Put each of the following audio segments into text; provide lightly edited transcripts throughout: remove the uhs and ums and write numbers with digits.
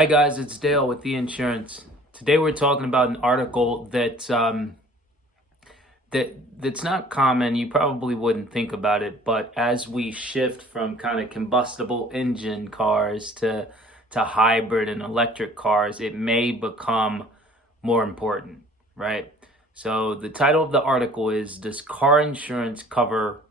Hi guys, it's Dale with The Insurance. Today we're talking about an article that's not common. You probably wouldn't think about it, but as we shift from kind of combustible engine cars to hybrid and electric cars, it may become more important, right? So the title of the article is, Does Car Insurance Cover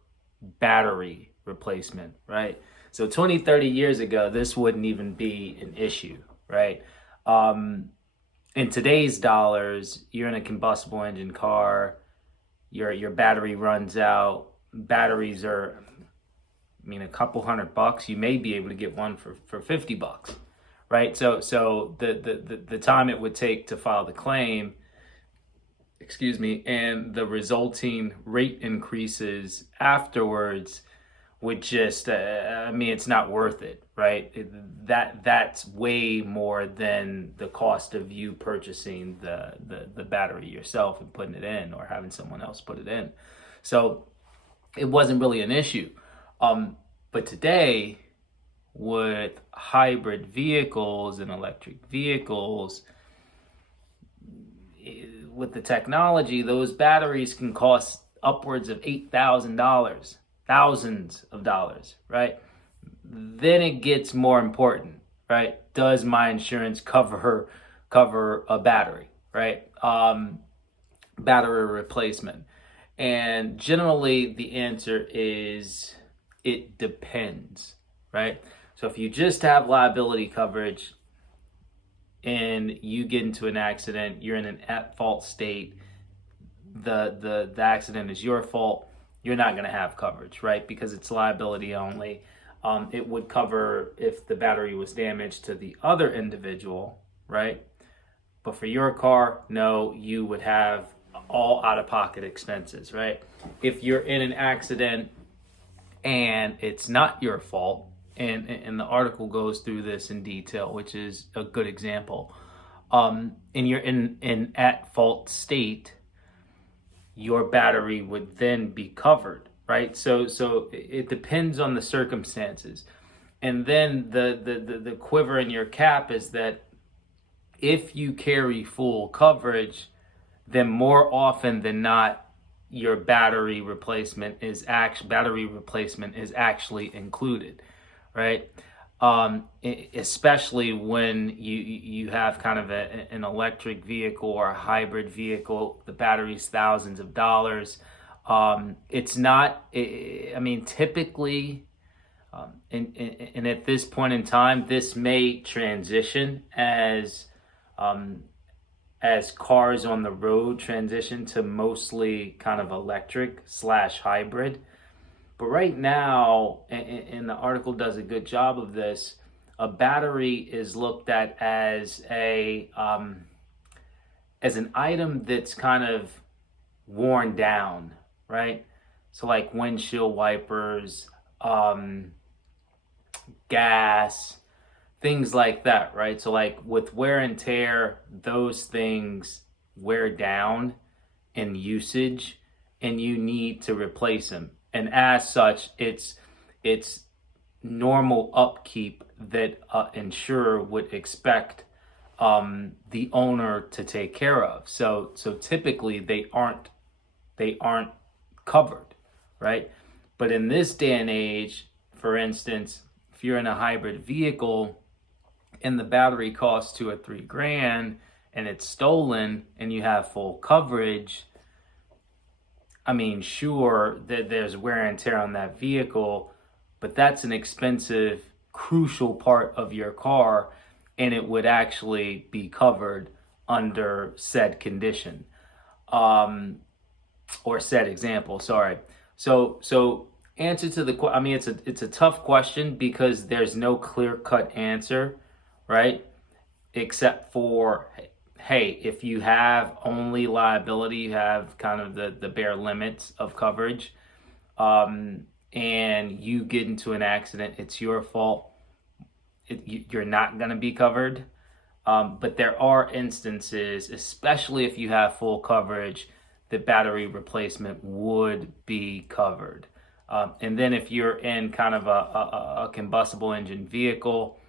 Battery Replacement, right? So 20, 30 years ago, this wouldn't even be an issue, right? Um, in today's dollars, you're in a combustible engine car, your battery runs out. Batteries are, a couple $100. You may be able to get one for $50, right? So the time it would take to file the claim, and the resulting rate increases afterwards would just, it's not worth it, right? That's way more than the cost of you purchasing the battery yourself and putting it in, or having someone else put it in. So it wasn't really an issue. But today, with hybrid vehicles and electric vehicles, with the technology, those batteries can cost upwards of $8,000, thousands of dollars, right? Then it gets more important, right? Does my insurance cover a battery, right? Battery replacement. And generally the answer is it depends, right? So if you just have liability coverage and you get into an accident, you're in an at-fault state, the accident is your fault, you're not going to have coverage, right? Because it's liability only. It would cover if the battery was damaged to the other individual, right? But for your car, no, you would have all out-of-pocket expenses, right? If you're in an accident and it's not your fault, and the article goes through this in detail, which is a good example, and you're in an at-fault state, your battery would then be covered, right? So it depends on the circumstances. And then the quiver in your cap is that if you carry full coverage, then more often than not, your battery replacement is actually included, right? Especially when you have kind of an electric vehicle or a hybrid vehicle, the battery's thousands of dollars. It's not, typically, and at this point in time, this may transition as cars on the road transition to mostly kind of electric / hybrid. But right now, and the article does a good job of this, a battery is looked at as an item that's kind of worn down, right? So like windshield wipers, gas, things like that, right? So like with wear and tear, those things wear down in usage and you need to replace them. And as such, it's normal upkeep that insurer would expect the owner to take care of. So typically they aren't covered, right? But in this day and age, for instance, if you're in a hybrid vehicle and the battery costs $2 or $3,000 and it's stolen and you have full coverage, sure that there's wear and tear on that vehicle, but that's an expensive, crucial part of your car, and it would actually be covered under said condition, or said example. Sorry. So answer to the it's a tough question because there's no clear-cut answer, right? Except for, hey, if you have only liability, you have kind of the bare limits of coverage, and you get into an accident, it's your fault, you're not going to be covered. But there are instances, especially if you have full coverage, that battery replacement would be covered. And then if you're in kind of a combustible engine vehicle,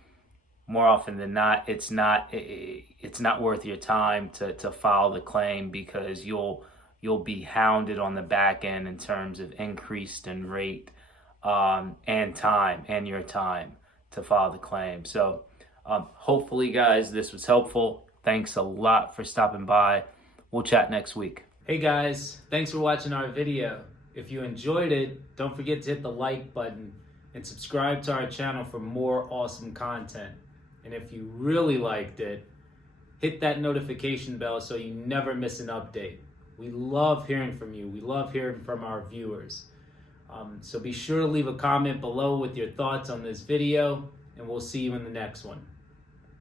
more often than not, it's not worth your time to file the claim, because you'll be hounded on the back end in terms of increased in rate, and time, and your time to file the claim. So hopefully, guys, this was helpful. Thanks a lot for stopping by. We'll chat next week. Hey guys, thanks for watching our video. If you enjoyed it, don't forget to hit the like button and subscribe to our channel for more awesome content. And if you really liked it, hit that notification bell so you never miss an update. We love hearing from you. We love hearing from our viewers. So be sure to leave a comment below with your thoughts on this video, and we'll see you in the next one.